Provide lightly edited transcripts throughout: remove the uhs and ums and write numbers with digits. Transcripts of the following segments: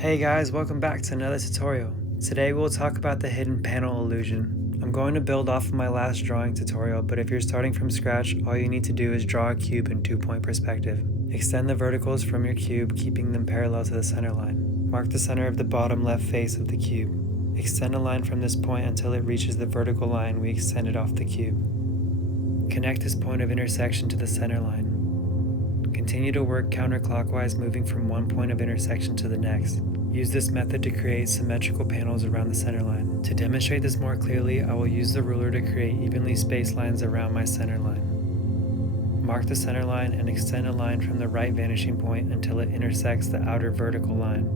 Hey guys, welcome back to another tutorial. Today we'll talk about the hidden panel illusion. I'm going to build off of my last drawing tutorial, but if you're starting from scratch, all you need to do is draw a cube in 2-point perspective. Extend the verticals from your cube, keeping them parallel to the center line. Mark the center of the bottom left face of the cube. Extend a line from this point until it reaches the vertical line we extended off the cube. Connect this point of intersection to the center line. Continue to work counterclockwise, moving from one point of intersection to the next. Use this method to create symmetrical panels around the center line. To demonstrate this more clearly, I will use the ruler to create evenly spaced lines around my center line. Mark the center line and extend a line from the right vanishing point until it intersects the outer vertical line.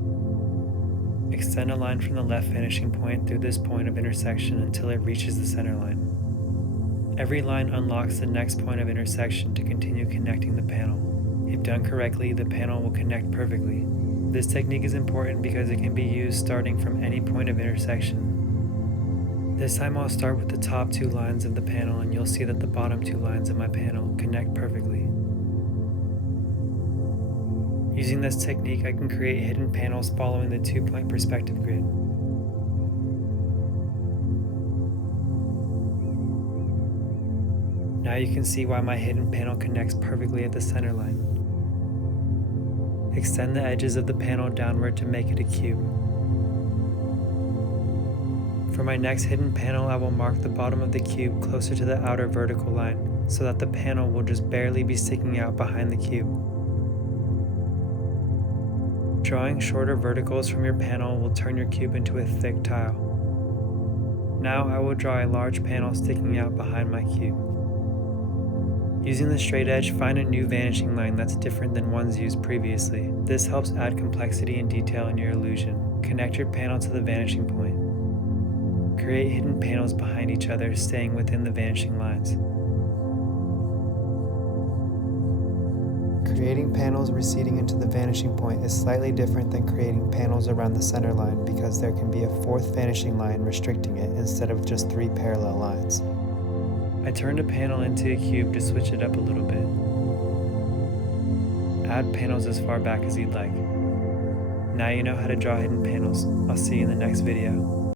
Extend a line from the left vanishing point through this point of intersection until it reaches the center line. Every line unlocks the next point of intersection to continue connecting the panel. If done correctly, the panel will connect perfectly. This technique is important because it can be used starting from any point of intersection. This time I'll start with the top two lines of the panel, and you'll see that the bottom two lines of my panel connect perfectly. Using this technique, I can create hidden panels following the 2-point perspective grid. Now you can see why my hidden panel connects perfectly at the center line. Extend the edges of the panel downward to make it a cube. For my next hidden panel, I will mark the bottom of the cube closer to the outer vertical line, so that the panel will just barely be sticking out behind the cube. Drawing shorter verticals from your panel will turn your cube into a thick tile. Now I will draw a large panel sticking out behind my cube. Using the straight edge, find a new vanishing line that's different than ones used previously. This helps add complexity and detail in your illusion. Connect your panel to the vanishing point. Create hidden panels behind each other, staying within the vanishing lines. Creating panels receding into the vanishing point is slightly different than creating panels around the center line because there can be a fourth vanishing line restricting it instead of just 3 parallel lines. I turned a panel into a cube to switch it up a little bit. Add panels as far back as you'd like. Now you know how to draw hidden panels. I'll see you in the next video.